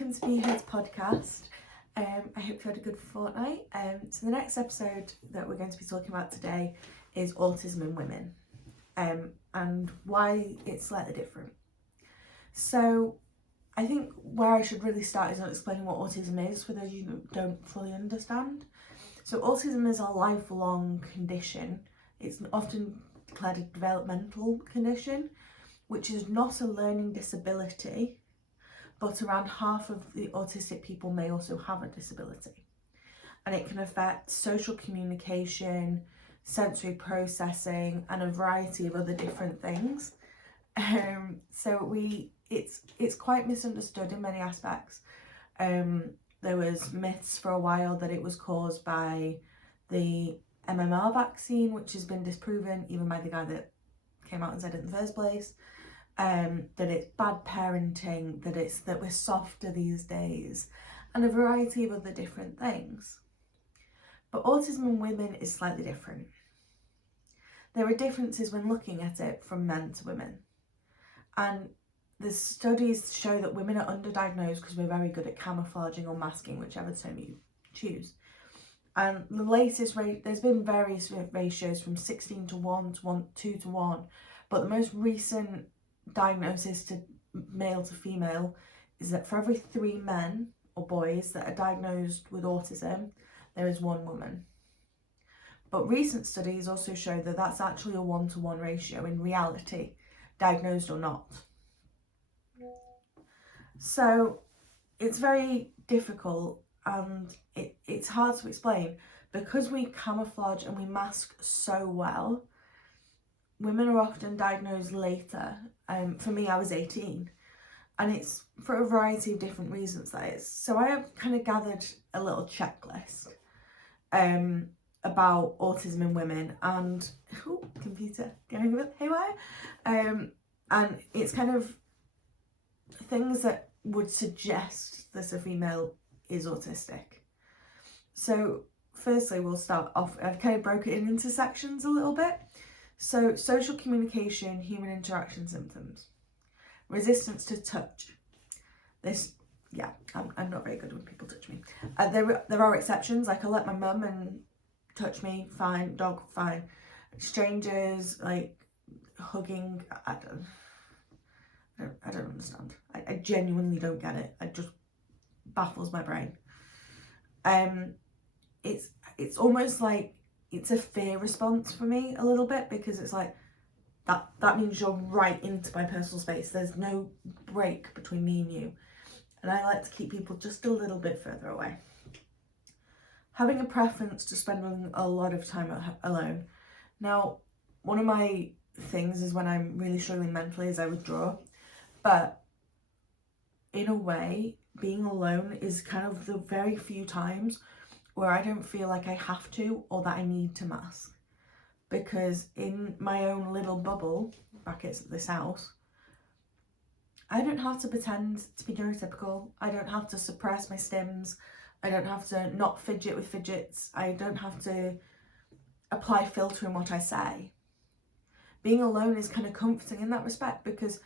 welcome to Be Here's podcast. I hope you had a good fortnight. So the next episode that we're going to be talking about today is autism in women, and why it's slightly different. So I think where I should really start is explaining what autism is for those of you who don't fully understand. So autism is a lifelong condition. It's often declared a developmental condition, which is not a learning disability, but around half of the autistic people may also have a disability. And it can affect social communication, sensory processing, and a variety of other different things. It's quite misunderstood in many aspects. There was myths for a while that it was caused by the MMR vaccine, which has been disproven even by the guy that came out and said it in the first place. That it's bad parenting, that we're softer these days, and a variety of other different things. But autism in women is slightly different. There are differences when looking at it from men to women. And the studies show that women are underdiagnosed because we're very good at camouflaging or masking, whichever term you choose. And the latest rate, there's been various ratios from 16 to 1 to 2 to 1, but the most recent diagnosis to male to female is that for every 3 men or boys that are diagnosed with autism, there is 1 woman. But recent studies also show that that's actually a 1-to-1 ratio in reality, diagnosed or not. So it's very difficult and it's hard to explain because we camouflage and we mask so well. Women are often diagnosed later. For me, I was 18, and it's for a variety of different reasons that is. So I have kind of gathered a little checklist about autism in women, and computer going a bit haywire. And it's kind of things that would suggest that a female is autistic. So firstly, we'll start off, I've kind of broken it into sections a little bit. So social communication, human interaction symptoms, resistance to touch. I'm not very good when people touch me. There are exceptions, like I'll let my mum and touch me, fine, dog, fine. Strangers, like hugging, I don't understand. I genuinely don't get it. It just baffles my brain. It's almost like it's a fear response for me a little bit, because it's like that means you're right into my personal space. There's no break between me and you, and I like to keep people just a little bit further away. Having a preference to spending a lot of time alone. Now, one of my things is when I'm really struggling mentally is I withdraw, but in a way being alone is kind of the very few times where I don't feel like I have to or that I need to mask, because in my own little bubble, brackets at this house, I don't have to pretend to be neurotypical. I don't have to suppress my stims. I don't have to not fidget with fidgets. I don't have to apply filter in what I say. Being alone is kind of comforting in that respect, because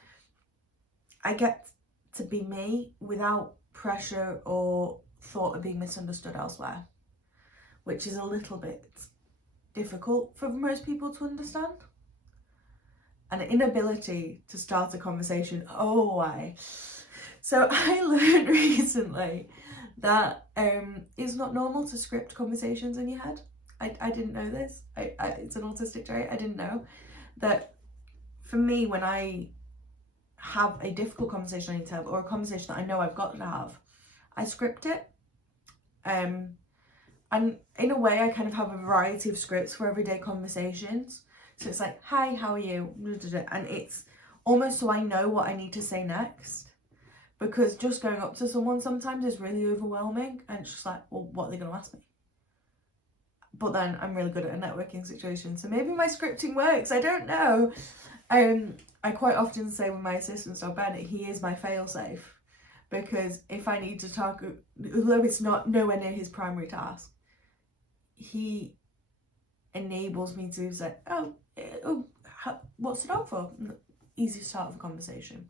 I get to be me without pressure or thought of being misunderstood elsewhere, which is a little bit difficult for most people to understand. An inability to start a conversation. So I learned recently that it's not normal to script conversations in your head. I didn't know this. It's an autistic trait. I didn't know that. For me, when I have a difficult conversation I need to have, or a conversation that I know I've got to have, I script it. And in a way, I kind of have a variety of scripts for everyday conversations. So it's like, hi, how are you? And it's almost so I know what I need to say next. Because just going up to someone sometimes is really overwhelming. And it's just like, well, what are they going to ask me? But then I'm really good at a networking situation. So maybe my scripting works. I don't know. I quite often say with my assistant, so Bennett, he is my failsafe. Because if I need to talk, although it's not nowhere near his primary task, he enables me to say, what's the dog for? Easy start of a conversation.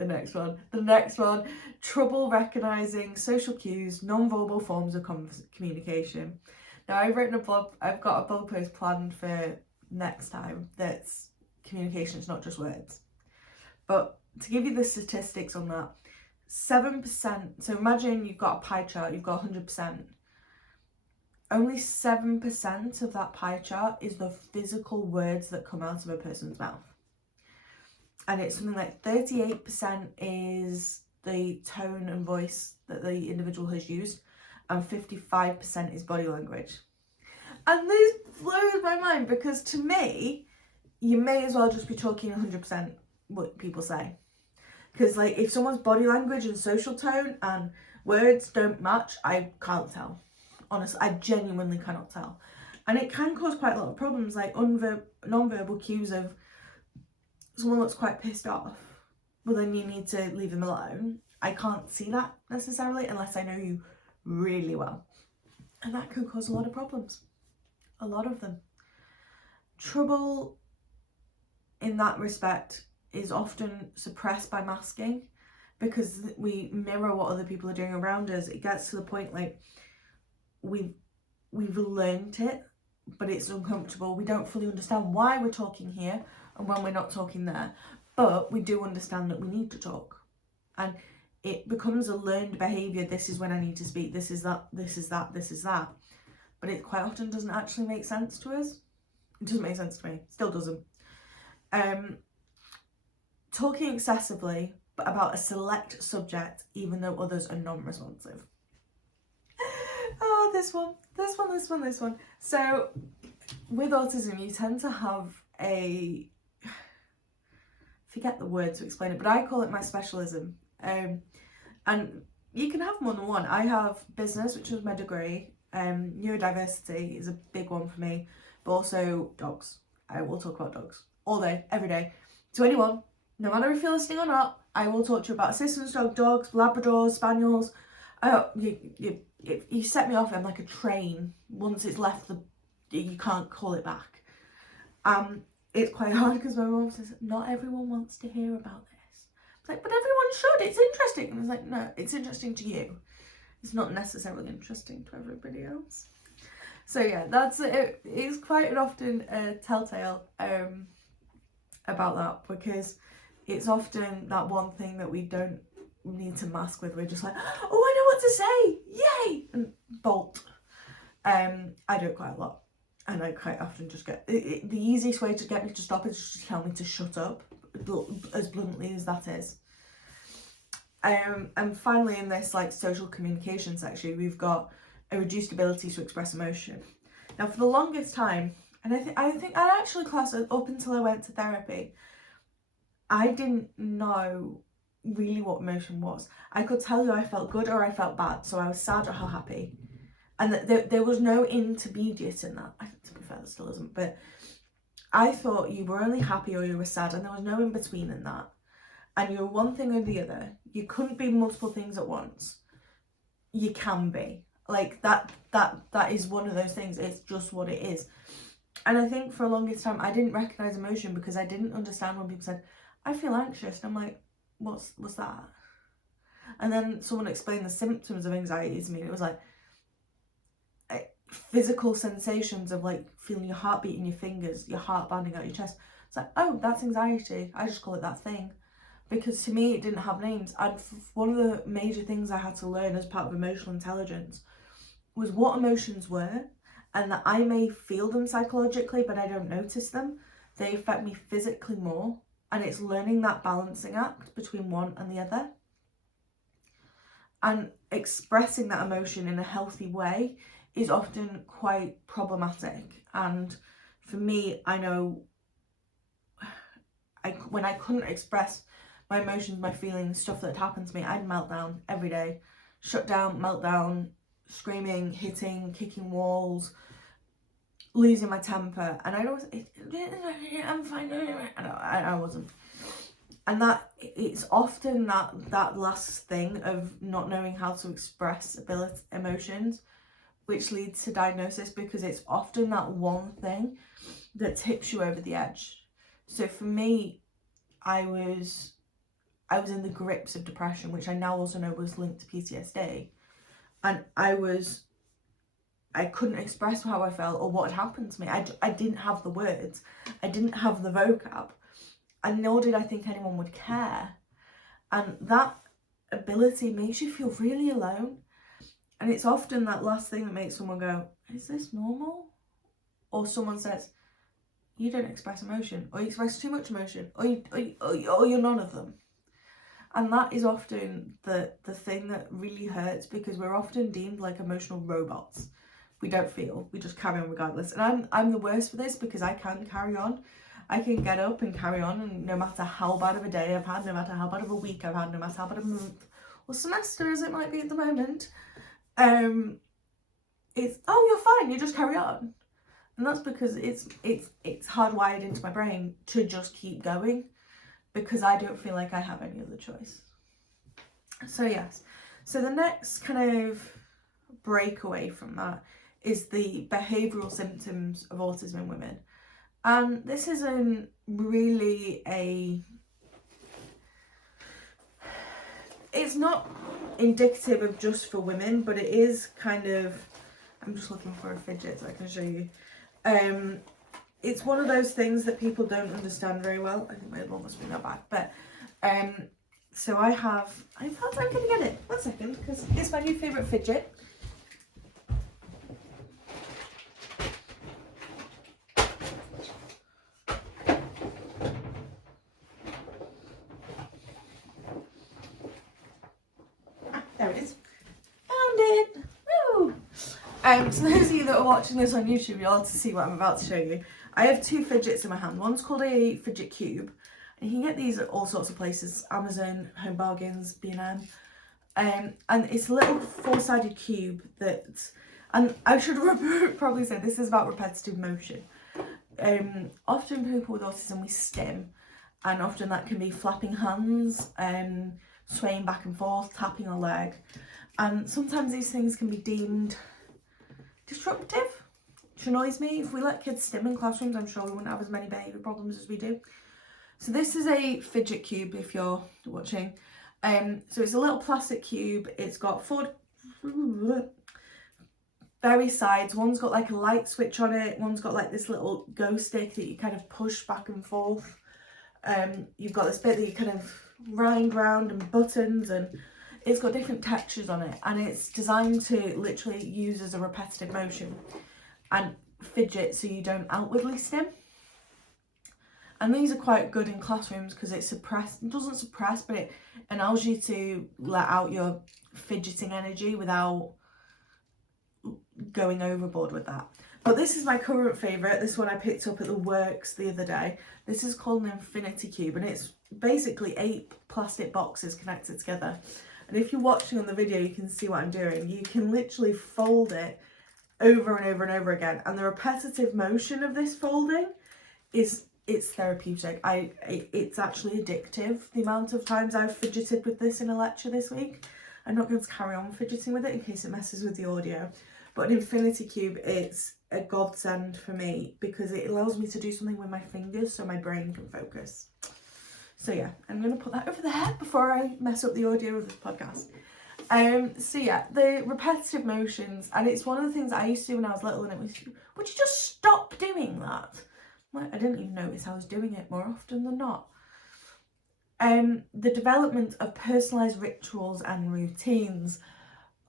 The next one, trouble recognising social cues, non-verbal forms of communication. Now I've got a blog post planned for next time that's communication, it's not just words. But to give you the statistics on that, 7%, so imagine you've got a pie chart, you've got 100%. Only 7% of that pie chart is the physical words that come out of a person's mouth. And it's something like 38% is the tone and voice that the individual has used, and 55% is body language. And this blows my mind, because to me, you may as well just be talking 100% what people say. Because like, if someone's body language and social tone and words don't match, I can't tell. Honestly, I genuinely cannot tell. And it can cause quite a lot of problems, like non-verbal cues of someone looks quite pissed off, well then you need to leave them alone. I can't see that necessarily unless I know you really well. And that can cause a lot of problems. A lot of them. Trouble in that respect is often suppressed by masking, because we mirror what other people are doing around us. It gets to the point like we've learned it, but it's uncomfortable. We don't fully understand why we're talking here and when we're not talking there, but we do understand that we need to talk, and it becomes a learned behaviour. This is when I need to speak, this is that, this is that, this is that, but it quite often doesn't actually make sense to us. It doesn't make sense to me, still doesn't. Talking excessively but about a select subject even though others are non-responsive. Oh, this one. So with autism, you tend to have forget the word to explain it, but I call it my specialism. And you can have more than one. I have business, which was my degree. Neurodiversity is a big one for me, but also dogs. I will talk about dogs all day, every day. To anyone, no matter if you're listening or not, I will talk to you about assistance dogs, Labradors, Spaniels. If you set me off, I'm like a train. Once it's left you can't call it back. It's quite hard because my mum says, not everyone wants to hear about this. It's like, but everyone should, it's interesting. And it's like, no, it's interesting to you. It's not necessarily interesting to everybody else. So yeah, that's it. It's quite often a telltale about that, because it's often that one thing that we don't need to mask with. We're just like, oh, I know what to say, yay, and bolt. I do it quite a lot, and I quite often just get the easiest way to get me to stop is just tell me to shut up, as bluntly as that is. And finally, in this like social communication section, we've got a reduced ability to express emotion. Now, for the longest time, and I think I actually classed it up until I went to therapy, I didn't know really what emotion was. I could tell you I felt good or I felt bad, so I was sad or happy, and there was no intermediate in that. To be fair, there still isn't, but I thought you were only happy or you were sad, and there was no in between in that. And you're one thing or the other. You couldn't be multiple things at once. You can be. Like that is one of those things. It's just what it is. And I think for the longest time I didn't recognise emotion because I didn't understand when people said, I feel anxious, and I'm like, what's that? And then someone explained the symptoms of anxiety to me, and it was like physical sensations of like feeling your heartbeat in your fingers, your heart pounding out your chest. It's like, oh, that's anxiety. I just call it that thing. Because to me, it didn't have names. And one of the major things I had to learn as part of emotional intelligence was what emotions were, and that I may feel them psychologically, but I don't notice them. They affect me physically more. And it's learning that balancing act between one and the other. And expressing that emotion in a healthy way is often quite problematic. And for me, I know when I couldn't express my emotions, my feelings, stuff that happened to me, I'd melt down every day. Shut down, meltdown, screaming, hitting, kicking walls, losing my temper. And I was, I'm fine, and I wasn't. And that it's often that last thing of not knowing how to express emotions, which leads to diagnosis, because it's often that one thing that tips you over the edge. So for me, I I was in the grips of depression, which I now also know was linked to PTSD. And I couldn't express how I felt or what had happened to me. I didn't have the words. I didn't have the vocab. And nor did I think anyone would care. And that ability makes you feel really alone. And it's often that last thing that makes someone go, is this normal? Or someone says, you don't express emotion, or you express too much emotion, or you're none of them. And that is often the thing that really hurts, because we're often deemed like emotional robots. We don't feel, we just carry on regardless. And I'm the worst for this, because I can carry on. I can get up and carry on, and no matter how bad of a day I've had, no matter how bad of a week I've had, no matter how bad of a month or semester as it might be at the moment, it's, oh, you're fine, you just carry on. And that's because it's hardwired into my brain to just keep going, because I don't feel like I have any other choice. So yes, so the next kind of breakaway from that is the behavioural symptoms of autism in women. And this isn't really it's not indicative of just for women, but it is kind of, I'm just looking for a fidget so I can show you. It's one of those things that people don't understand very well. I think my other one must be in that bag, but so I thought I'm gonna get it. 1 second, because it's my new favourite fidget. There it is. Found it. Woo! So those of you that are watching this on YouTube, you'll have to see what I'm about to show you. I have two fidgets in my hand. One's called a fidget cube, and you can get these at all sorts of places: Amazon, Home Bargains, B&M. And it's a little four-sided cube that, and I should probably say this is about repetitive motion. Often people with autism, we stim, and often that can be flapping hands, swaying back and forth, tapping a leg, and sometimes these things can be deemed disruptive, which annoys me. If we let kids stim in classrooms, I'm sure we wouldn't have as many behaviour problems as we do. So this is a fidget cube, if you're watching. So it's a little plastic cube. It's got four various sides. One's got like a light switch on it. One's got like this little go stick that you kind of push back and forth. You've got this bit that you kind of wind round and buttons, and it's got different textures on it, and it's designed to literally use as a repetitive motion and fidget so you don't outwardly stim. And these are quite good in classrooms because it doesn't suppress, but it allows you to let out your fidgeting energy without going overboard with that. But this is my current favourite. This one I picked up at the works the other day. This is called an infinity cube, and it's basically 8 plastic boxes connected together. And if you're watching on the video, you can see what I'm doing. You can literally fold it over and over and over again. And the repetitive motion of this folding it's therapeutic. It's actually addictive, the amount of times I've fidgeted with this in a lecture this week. I'm not going to carry on fidgeting with it in case it messes with the audio. But an infinity cube, it's a godsend for me because it allows me to do something with my fingers so my brain can focus. So yeah, I'm going to put that over there before I mess up the audio of this podcast. So yeah, the repetitive motions, and it's one of the things I used to do when I was little, and it was, would you just stop doing that? Like, I didn't even notice I was doing it more often than not. The development of personalised rituals and routines.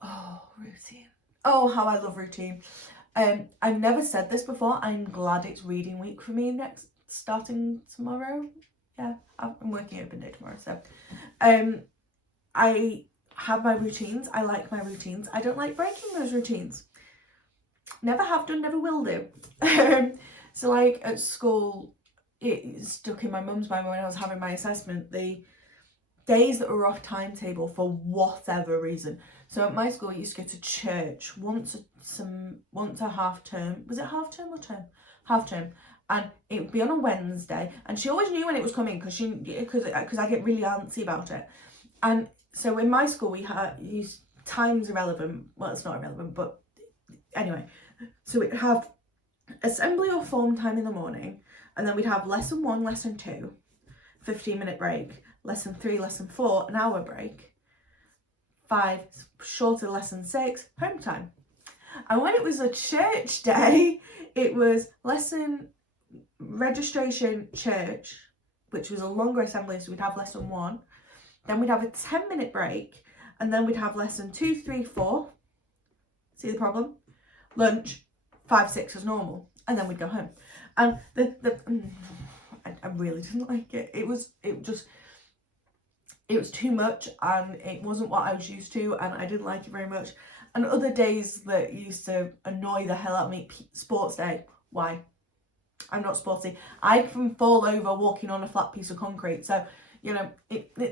Oh, routine. Oh, how I love routine. I've never said this before. I'm glad it's reading week for me starting tomorrow. Yeah, I'm working open day tomorrow, so I have my routines. I like my routines. I don't like breaking those routines. Never have done, never will do. So like at school, it stuck in my mum's mind when I was having my assessment, the days that were off timetable for whatever reason. So at my school, I used to go to church once a half term. Was it half term or term? Half term. And it would be on a Wednesday, and she always knew when it was coming because I get really antsy about it. And so in my school we used time's irrelevant. Well, it's not irrelevant, but anyway. So we'd have assembly or form time in the morning, and then we'd have lesson 1, lesson 2, 15-minute break, lesson 3, lesson 4, an hour break. 5, shorter lesson 6, home time. And when it was a church day, it was lesson registration church, which was a longer assembly, so we'd have lesson 1, then we'd have a 10-minute break, and then we'd have lesson 2, 3, 4. See the problem? Lunch, 5, 6 as normal, and then we'd go home. And I really didn't like it. It was too much, and it wasn't what I was used to, and I didn't like it very much. And other days that used to annoy the hell out of me, sports day. Why? I'm not sporty. I can fall over walking on a flat piece of concrete. So, you know,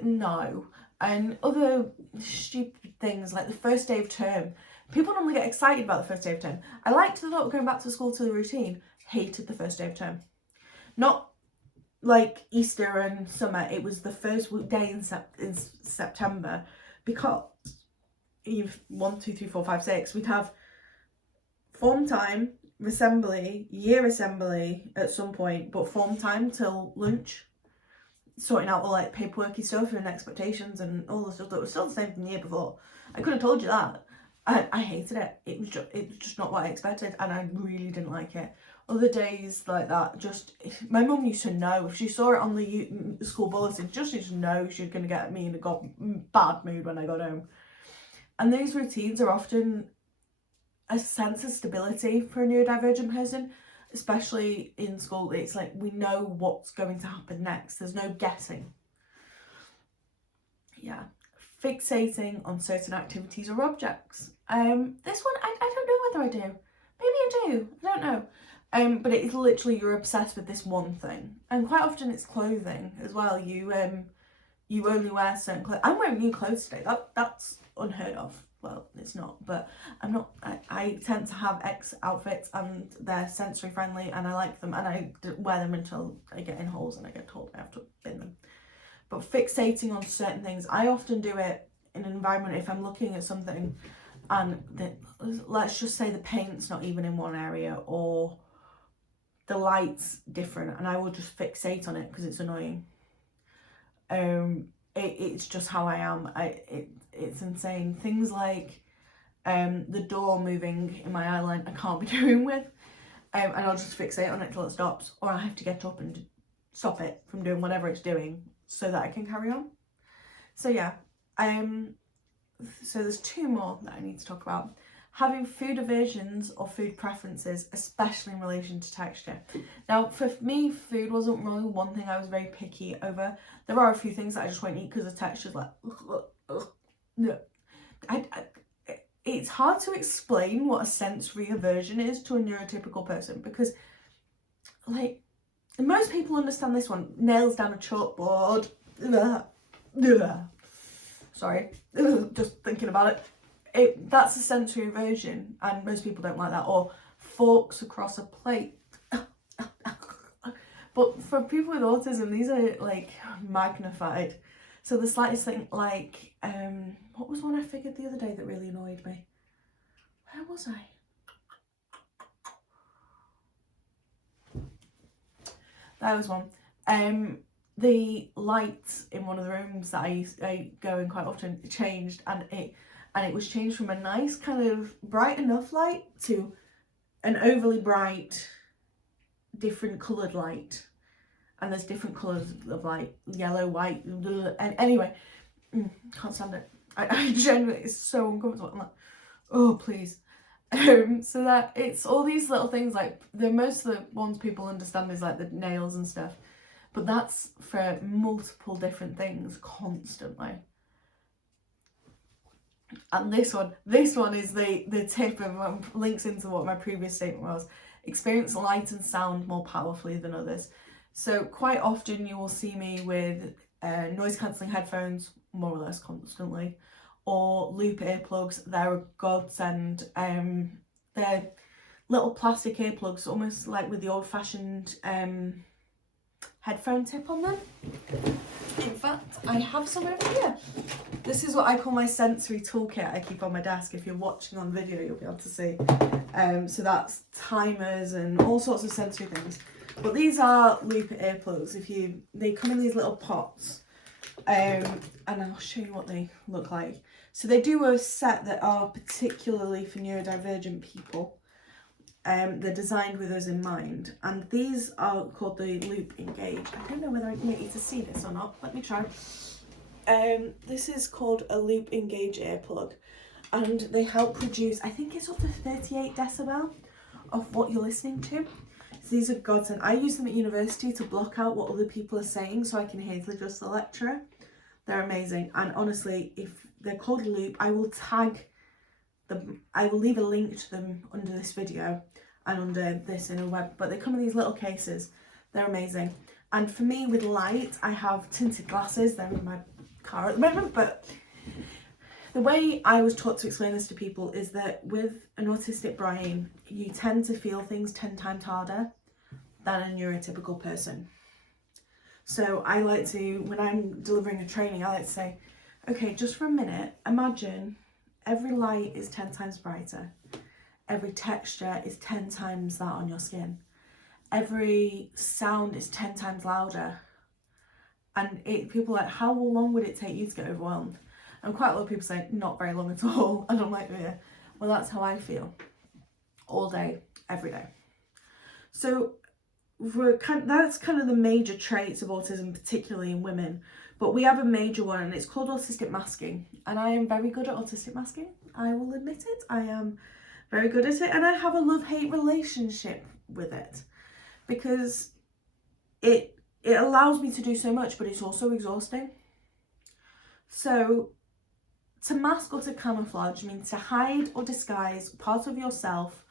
no. And other stupid things like the first day of term. People normally get excited about the first day of term. I liked the thought of going back to school to the routine. Hated the first day of term. Not like Easter and summer. It was the first day in September, because you've 1, 2, 3, 4, 5, 6. We'd have form time, assembly, year assembly at some point, but form time till lunch, sorting out all like paperworky stuff and expectations and all the stuff that was still the same from the year before. I could have told you that. I hated it. It was just not what I expected, and I really didn't like it. Other days like that, just, my mum used to know, if she saw it on the school bulletin, just used to know she was going to get me in a bad mood when I got home. And those routines are often a sense of stability for a neurodivergent person, especially in school. It's like we know what's going to happen next. There's no guessing. Yeah. Fixating on certain activities or objects. This one, I don't know whether I do. Maybe I do. I don't know. But it's literally you're obsessed with this one thing. And quite often it's clothing as well. You only wear certain clothes. I'm wearing new clothes today. That's unheard of. Well, it's not, but I'm not. I tend to have X outfits, and they're sensory friendly, and I like them, and I wear them until I get in holes and I get told I have to bin them. But fixating on certain things, I often do it in an environment if I'm looking at something and let's just say the paint's not even in one area, or the light's different, and I will just fixate on it because it's annoying. It's just how I am. It's insane. Things like the door moving in my eye line I can't be doing with, and I'll just fixate on it till it stops, or I have to get up and stop it from doing whatever it's doing so that I can carry on. So yeah, so there's 2 more that I need to talk about. Having food aversions or food preferences, especially in relation to texture. Now, for me, food wasn't really one thing I was very picky over. There are a few things that I just won't eat because the texture's like, no. It's hard to explain what a sensory aversion is to a neurotypical person, because, like, most people understand this one. Nails down a chalkboard. Sorry, just thinking about it. That's a sensory aversion, and most people don't like that. Or forks across a plate. But for people with autism, these are like magnified. So the slightest thing, like, what was one I figured the other day that really annoyed me? Where was I? There was one. The light in one of the rooms that I go in quite often changed, and it was changed from a nice kind of bright enough light to an overly bright, different coloured light. And there's different colours of light, yellow, white, and anyway, can't stand it. I genuinely, it's so uncomfortable. I'm like, oh please. So that it's all these little things, like most of the ones people understand is like the nails and stuff, but that's for multiple different things constantly. And this one is the tip of links into what my previous statement was. Experience light and sound more powerfully than others. So quite often you will see me with noise cancelling headphones, more or less constantly, or loop earplugs. They're a godsend. They're little plastic earplugs, almost like with the old-fashioned headphone tip on them. In fact, I have some over here. This is what I call my sensory toolkit I keep on my desk. If you're watching on video, you'll be able to see. So that's timers and all sorts of sensory things. But these are loop earplugs. They come in these little pots, And I'll show you what they look like. So they do a set that are particularly for neurodivergent people. They're designed with us in mind, and these are called the Loop Engage. I don't know whether I can get you to see this or not. Let me try. This is called a Loop Engage earplug, and they help produce, I think it's up to 38 decibel of what you're listening to. So these are godsend. I use them at university to block out what other people are saying so I can hear just the lecturer. They're amazing, and honestly, if they're called Loop, I will tag them. I will leave a link to them under this video and under this in a web, but they come in these little cases. They're amazing. And for me, with light, I have tinted glasses. They're in my car at the moment, but the way I was taught to explain this to people is that with an autistic brain, you tend to feel things 10 times harder than a neurotypical person. So I like to, when I'm delivering a training, I like to say, okay, just for a minute, imagine every light is 10 times brighter. Every texture is 10 times that on your skin. Every sound is 10 times louder. And people are like, how long would it take you to get overwhelmed? And quite a lot of people say, not very long at all. And I'm like, yeah, well, that's how I feel. All day, every day. So that's kind of the major traits of autism, particularly in women. But we have a major one, and it's called autistic masking. And I am very good at autistic masking. I will admit it. I am very good at it. And I have a love-hate relationship with it. Because it allows me to do so much, but it's also exhausting. So to mask or to camouflage means to hide or disguise part of yourself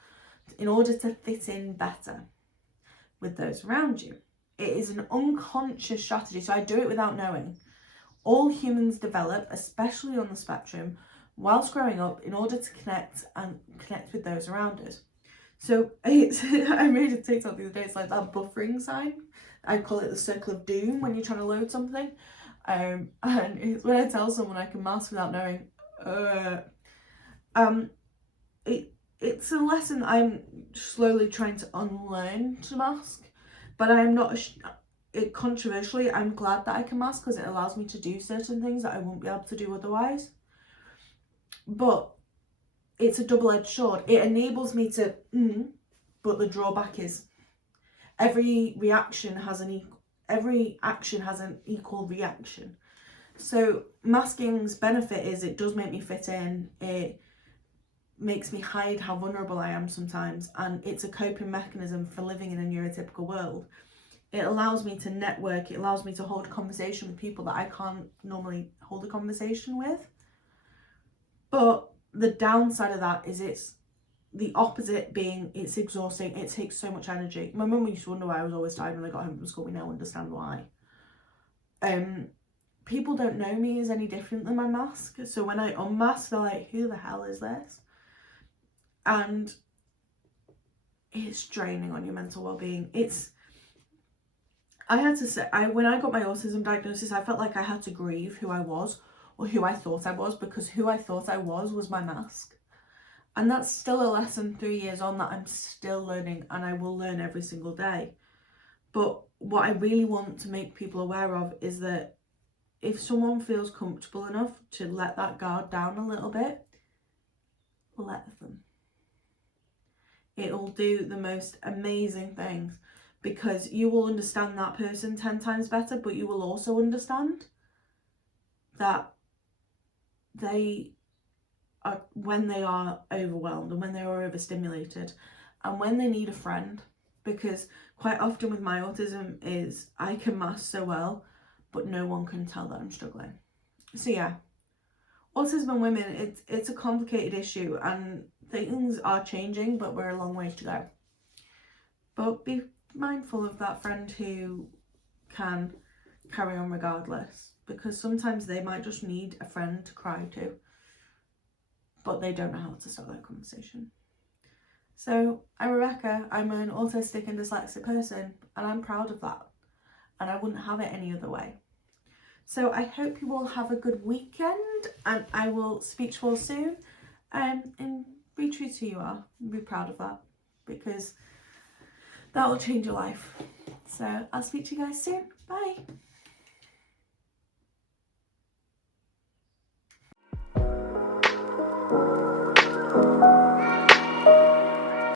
in order to fit in better with those around you. It is an unconscious strategy, so I do it without knowing. All humans develop, especially on the spectrum, whilst growing up in order to connect with those around us. So I made a TikTok the other day, it's like that buffering sign. I call it the circle of doom when you're trying to load something. And it's when I tell someone I can mask without knowing. It's a lesson I'm slowly trying to unlearn to mask, but I am not. Controversially, I'm glad that I can mask because it allows me to do certain things that I won't be able to do otherwise. But it's a double-edged sword. It enables me to, but the drawback is every action has an equal reaction. So masking's benefit is it does make me fit in. It makes me hide how vulnerable I am sometimes, and it's a coping mechanism for living in a neurotypical world. It allows me to network. It allows me to hold a conversation with people that I can't normally hold a conversation with. But the downside of that is it's the opposite, being it's exhausting. It takes so much energy. My mum used to wonder why I was always tired when I got home from school. We now understand why. People don't know me as any different than my mask. So when I unmask, they're like, who the hell is this? And it's draining on your mental well-being. When I got my autism diagnosis, I felt like I had to grieve who I was, or who I thought I was, because who I thought I was my mask. And that's still a lesson 3 years on that I'm still learning, and I will learn every single day. But what I really want to make people aware of is that if someone feels comfortable enough to let that guard down a little bit, let them. It'll do the most amazing things, because you will understand that person 10 times better, but you will also understand that they are, when they are overwhelmed and when they are overstimulated and when they need a friend, because quite often with my autism is I can mask so well, but no one can tell that I'm struggling. So yeah, autism in women, it's a complicated issue, and things are changing, but we're a long way to go. But be mindful of that friend who can carry on regardless, because sometimes they might just need a friend to cry to, but they don't know how to start that conversation. So I'm Rebecca. I'm an autistic and dyslexic person, and I'm proud of that, and I wouldn't have it any other way. So I hope you all have a good weekend, and I will speak to you all soon, and be true to who you are and be proud of that, because that will change your life. So I'll speak to you guys soon. Bye.